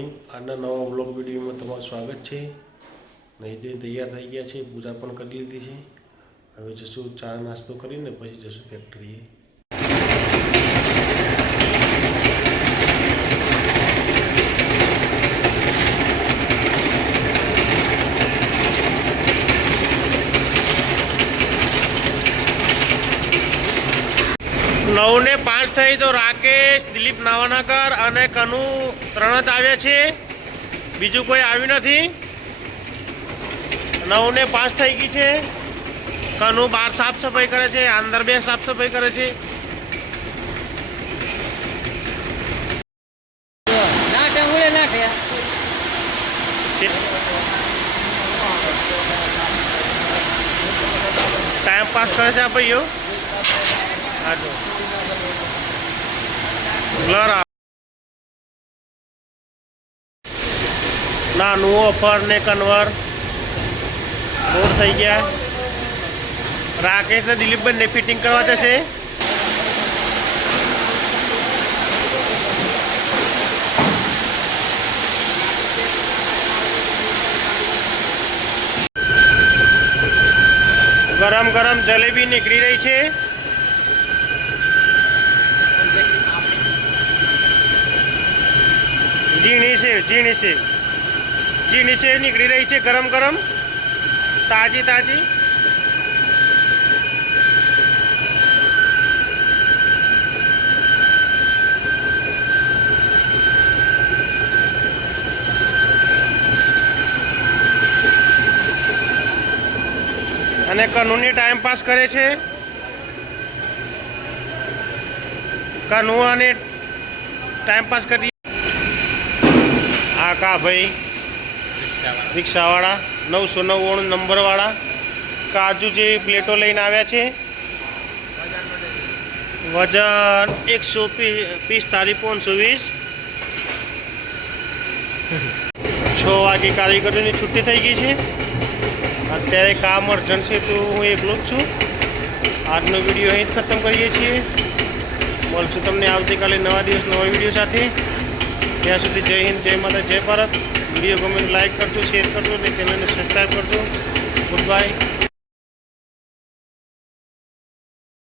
Morning. આજના નવા vlog વિડીયોમાં તમારું સ્વાગત છે। નહીં તે તૈયાર થઈ ગયા છે, પૂજા પણ કરી લીધી છે। હવે જશું ચા નાસ્તો કરીને પછી જશું ફેક્ટરીએ। नौ ने 5 थी तो राकेश, दिलीप नावानाकर और कनु 3 ज आव्या छे, बीजू कोई आव्यु नथी। 9 ने 5 थी गई है। कनु बार साफ सफाई करे छे, अंदर बे साफ सफाई करे छे। टाइम पास करे छे भाईओ। नानू अफर ने कन्वर बोर थी गया। राकेश ने दिलीप भाई ने फिटिंग करवा जैसे। गरम गरम जलेबी निकली रही है। जीनी से निकली रही है, गरम गरम ताजी ताजी। अने कनुनी टाइम पास करे छे। कनुआ ने टाइम पास कर आका भाई रिक्शावाड़ा 999 नंबर वाला काजू जी प्लेटो लईने आव्या छे। वजन 145 6 वागे कारीगरों छुट्टी थी गई है। अत्यारे काम अर्जंट है तो हूँ एकलो ज छूँ। आजनो विडियो अहीं खत्म करीए छीए। मळशुं तमने आवतीकाले नवा दिवस नवा विडियो साथे। ત્યાં સુધી जय हिंद, जय माता, जय भारत। वीडियो गमे लाइक करजो, शेर करजो, चैनल ने सब्सक्राइब करजो। Good bye.